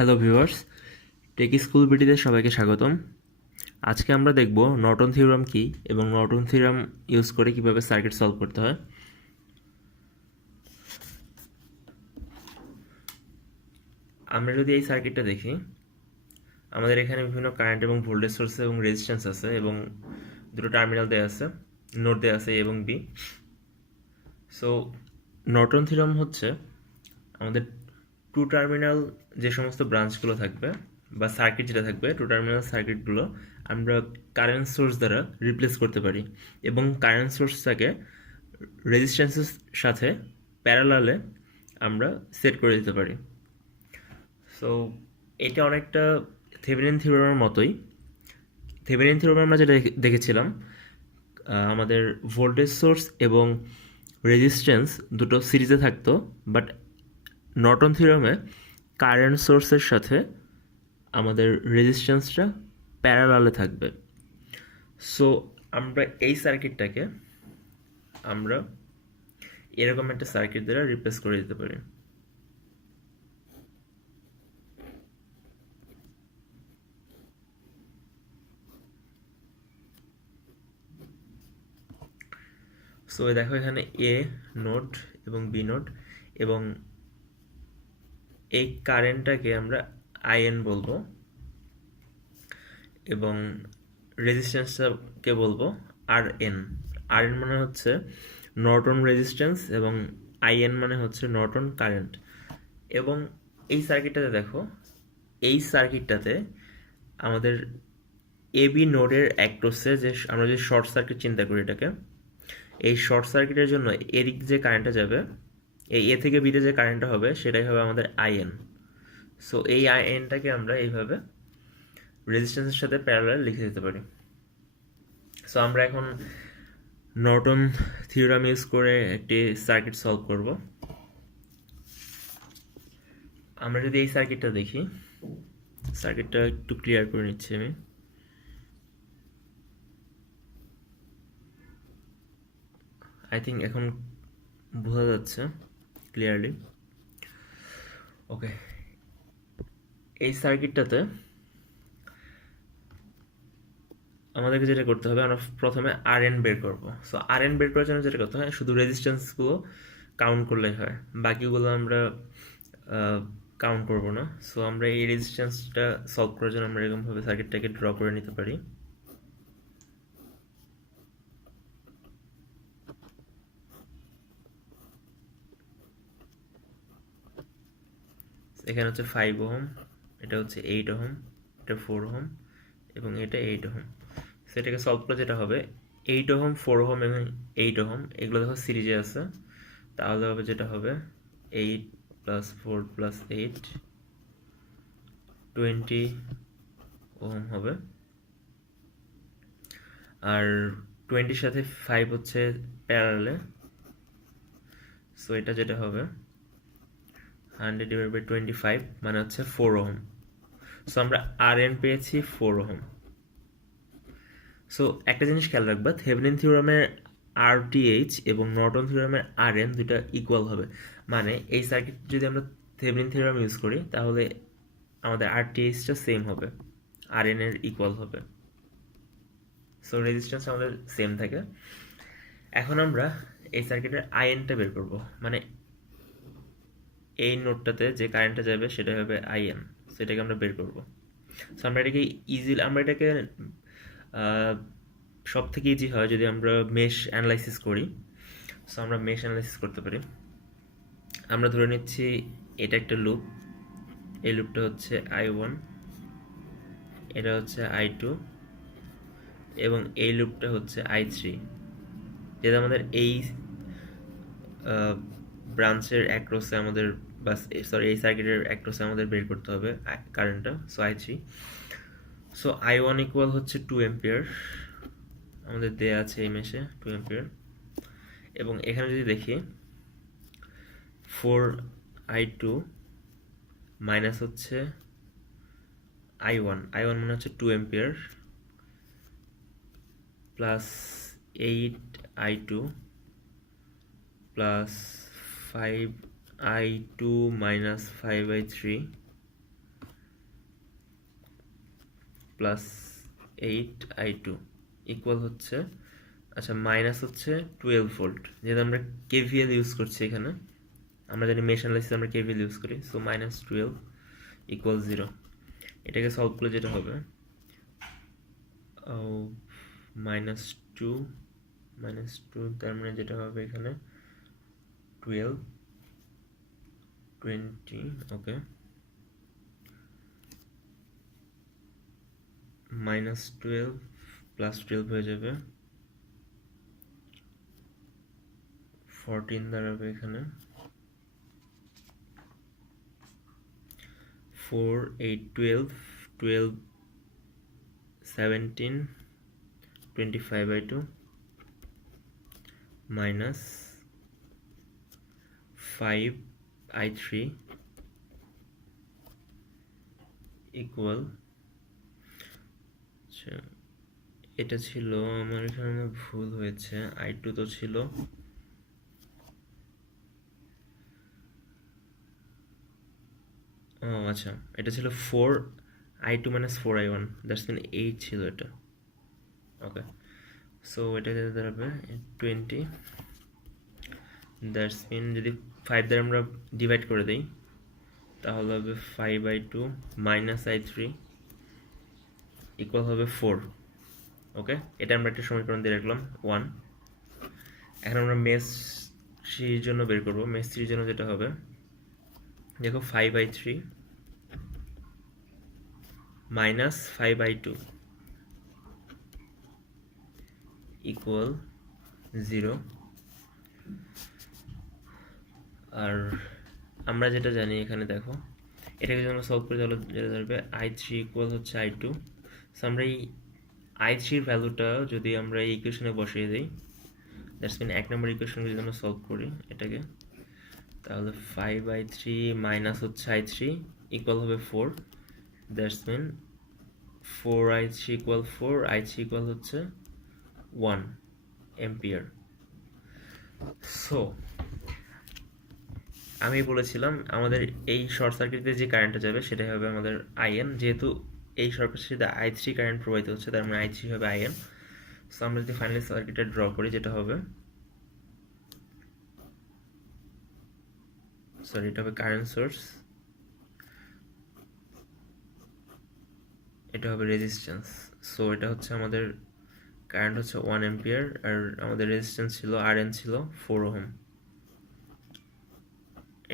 Hello viewers, take school বিডিতে সবাইকে স্বাগতম। আজকে আমরা দেখব নর্টন থিওরাম কি এবং নর্টন থিওরাম ইউজ করে কিভাবে সার্কিট সলভ করতে হয়। আমরা যদি এই সার্কিটটা দেখি, আমাদের এখানে বিভিন্ন কারেন্ট এবং ভোল্টেজ সোর্স এবং রেজিস্ট্যান্স আছে এবং দুটো টার্মিনাল দেওয়া আছে, নোড দেওয়া আছে এ এবং বি। সো নর্টন থিওরাম হচ্ছে আমাদের টু টার্মিনাল যে সমস্ত ব্রাঞ্চগুলো থাকবে বা সার্কিট যেটা থাকবে, টু টার্মিনাল সার্কিটগুলো আমরা কারেন্ট সোর্স দ্বারা রিপ্লেস করতে পারি এবং কারেন্ট সোর্সটাকে রেজিস্ট্যান্সের সাথে প্যারালালে আমরা সেট করে দিতে পারি। সো এটা অনেকটা থেভেনিন থিওরামের মতোই। থেভেনিন থিওরামে আমরা যেটা দেখেছিলাম, আমাদের ভোল্টেজ সোর্স এবং রেজিস্ট্যান্স দুটো সিরিজে থাকতো, বাট নর্টন থিওরামে কারেন্ট সোর্সের সাথে আমাদের রেজিস্ট্যান্সটা প্যারালালে থাকবে। সো আমরা এই সার্কিটটাকে আমরা এরকম একটা সার্কিট দ্বারা রিপ্লেস করে দিতে পারি। সো দেখো এখানে এ নোড এবং বি নোড, এবং এই কারেন্টটাকে আমরা আইএন বলবো এবং রেজিস্ট্যান্সটাকে বলবো আর এন। আর এন মানে হচ্ছে নর্টন রেজিস্ট্যান্স এবং আইএন মানে হচ্ছে নর্টন কারেন্ট। এবং এই সার্কিটটাতে দেখো, এই সার্কিটটাতে আমাদের এবি নোডের অ্যাক্রসে যে আমরা যে শর্ট সার্কিট চিন্তা করি এটাকে, এই শর্ট সার্কিটের জন্য এদিক যে কারেন্টটা যাবে, এই এ থেকে বিতে যে কারেন্টটা হবে সেটাই হবে আমাদের আইএন। সো এই আইএনটাকে আমরা এইভাবে রেজিস্ট্যান্সের সাথে প্যারালাল লিখে দিতে পারি। সো আমরা এখন নর্টন থিওরাম ইউজ করে একটি সার্কিট সলভ করব। আমরা যদি এই সার্কিটটা দেখি, সার্কিটটা একটু ক্লিয়ার করে নিচ্ছি আমি। আই থিঙ্ক এখন বোঝা যাচ্ছে ক্লিয়ারলি। ওকে, এই সার্কিটটাতে আমাদেরকে যেটা করতে হবে, আমরা প্রথমে আর এন বের করব। সো আর এন বের করার জন্য যেটা করতে হয়, শুধু রেজিস্ট্যান্সগুলো কাউন্ট করলেই হয়, বাকিগুলো আমরা কাউন্ট করব না। সো আমরা এই রেজিস্ট্যান্সটা সলভ করার জন্য আমরা এরকমভাবে সার্কিটটাকে ড্র করে নিতে পারি। এখানে হচ্ছে 5 ওহম, এটা হচ্ছে 8 ওহম, এটা 4 ওহম এবং এটা 8 ওহম। সেটাকে সলভ করে যেটা হবে, 8 ওহম, 4 ওহম এবং 8 ওহম এগুলো দেখো সিরিজে আছে, তাহলে হবে যেটা হবে 8 প্লাস 4 প্লাস 8 20 ওহম হবে। আর 20-র সাথে 5 হচ্ছে প্যারালালে, সো এটা যেটা হবে 100/25 মানে হচ্ছে 4 ওহম। সো আমরা আর এন পেয়েছি 4 ওহম। সো একটা জিনিস খেয়াল রাখবা, থেভেনিন থিওরামের আরটিএইচ এবং নর্টন থিওরামের আর এন দুটা ইকুয়াল হবে। মানে এই সার্কিট যদি আমরা থেভেনিন থিওরাম ইউজ করি, তাহলে আমাদের আরটিএইচটা সেম হবে, আর এন এর ইকুয়াল হবে। সো রেজিস্ট্যান্স আমাদের সেম থাকে। এখন আমরা এই সার্কিটের আইএনটা বের করব, মানে এই নোডটাতে যে কারেন্টটা যাবে সেটা হবে আইএন, সেটাকে আমরা বের করব। সো আমরা এটাকে ইজিলি, আমরা এটাকে সব থেকে ইজি হয় যদি আমরা মেশ অ্যানালাইসিস করি। সো আমরা মেশ অ্যানালাইসিস করতে পারি। আমরা ধরে নিচ্ছি এটা একটা লুপ, এই লুপটা হচ্ছে I1, এটা হচ্ছে I2 এবং এই লুপটা হচ্ছে I3, যেটা আমাদের এই ব্রাঞ্চের অ্যাক্রসে আমাদের, বা সরি এই সার্কিটের অ্যাক্রসে আমাদের বের করতে হবে কারেন্টটা। So I3, so I1 equal হচ্ছে 2 এম্পিয়ার, আমাদের দেয়া আছে এই মেশে 2 এম্পিয়ার। এবং এখানে যদি দেখি 4I2 মাইনাস হচ্ছে I1 মানে হচ্ছে 2 ampere, plus 8I2 plus 5I2 minus 5/3 plus 8i2 equal হচ্ছে, আচ্ছা মাইনাস হচ্ছে 12 ভোল্ট, যেহেতু আমরা কেভিএল ইউজ করছি এখানে, আমরা জানি মেশ অ্যানালাইসিসে আমরা কেভিএল ইউজ করি, সো মাইনাস 12 ইকুয়াল 0। এটাকে সলভ করলে যেটা হবে মাইনাস টু, তার মানে যেটা হবে এখানে 12 20, ওকে, মাইনাস 12 প্লাস 12 হয়ে যাবে 14 দাঁড়াবে এখানে, 4 8 12 12 17 25/2 মাইনাস 5i3 ইকুয়াল, আচ্ছা এটা ছিল আমার এখানে ভুল হয়েছে, i2 তো ছিল, ও আচ্ছা এটা ছিল 4i2 minus 4i1, that's mean 8 ছিল এটা, ওকে। সো এটা যেতে দাঁড়াবে 20, দ্যাটস মিন যদি 5 দ্বারা আমরা ডিভাইড করে দিই তাহলে হবে 5i2 মাইনাস i3 ইকুয়াল হবে 4, ওকে। এটা আমরা একটা সমীকরণ দিয়ে রাখলাম 1। এখন আমরা মেশ 3 জন্য বের করবো। মেশ 3 জন্য যেটা হবে দেখো 5i3 মাইনাস 5i2 ইকুয়াল 0। আর আমরা যেটা জানি এখানে দেখো, এটাকে যদি আমরা সলভ করে তাহলে যেটা ধরবে i3 ইকুয়াল হচ্ছে i2। সো আমরা এই i3-র ভ্যালুটা যদি আমরা এই ইকুয়েশনে বসিয়ে দিই, দ্যাটস মিন 1 নম্বর ইকুয়েশনকে যদি আমরা সলভ করি এটাকে, তাহলে 5i3 মাইনাস হচ্ছে i3 ইকুয়াল হবে 4, that's mean 4i3 equal 4, i3 equal হচ্ছে 1 এম্পিয়ার। সো আমি বলেছিলাম আমাদের এই শর্ট সার্কিটে যে কারেন্টটা যাবে সেটাই হবে আমাদের আইএন, যেহেতু এই শর্ট সার্কিটে i3 কারেন্ট প্রবাহিত হচ্ছে তার মানে i3 হবে আইএন। সো আমরা যদি ফাইনালি সার্কিটটা ড্র করি যেটা হবে, সরি এটা হবে কারেন্ট সোর্স, এটা হবে রেজিস্ট্যান্স। সো এটা হচ্ছে আমাদের কারেন্ট হচ্ছে 1 এম্পিয়ার, আর আমাদের রেজিস্ট্যান্স ছিল আরএন ছিল 4 ওহম।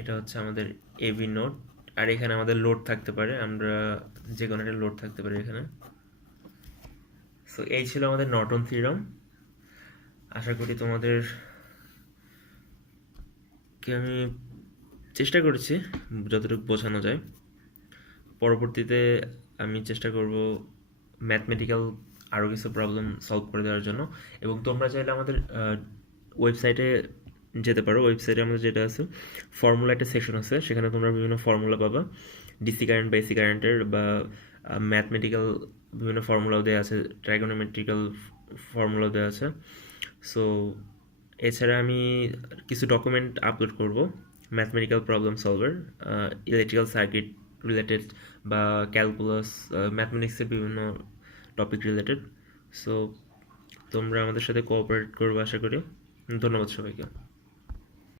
এটা হচ্ছে আমাদের এবি নোড, আর এখানে আমাদের লোড থাকতে পারে, আমরা যে কোনো একটা লোড থাকতে পারে এখানে। সো এই ছিল আমাদের নর্টন থিওরেম। আশা করি তোমাদের কি আমি চেষ্টা করেছি যতটুকু বোঝানো যায়। পরবর্তীতে আমি চেষ্টা করব ম্যাথমেটিক্যাল আরও কিছু প্রবলেম সলভ করে দেওয়ার জন্য, এবং তোমরা চাইলে আমাদের ওয়েবসাইটে যেতে পারো। ওয়েবসাইটে আমাদের যেটা আছে ফর্মুলা একটা সেকশন আছে, সেখানে তোমরা বিভিন্ন ফর্মুলা পাবা, ডিসি কারেন্ট বা এসি কারেন্টের, বা ম্যাথমেটিক্যাল বিভিন্ন ফর্মুলাও দেওয়া আছে, ট্রাইগোনোমেট্রিক্যাল ফর্মুলাও দেওয়া আছে। সো এছাড়া আমি কিছু ডকুমেন্ট আপলোড করব mathematical problem solver, electrical circuit related বা ক্যালকুলাস, ম্যাথমেটিক্সের বিভিন্ন টপিক রিলেটেড। সো তোমরা আমাদের সাথে কোঅপারেট করবে আশা করি। ধন্যবাদ সবাইকে।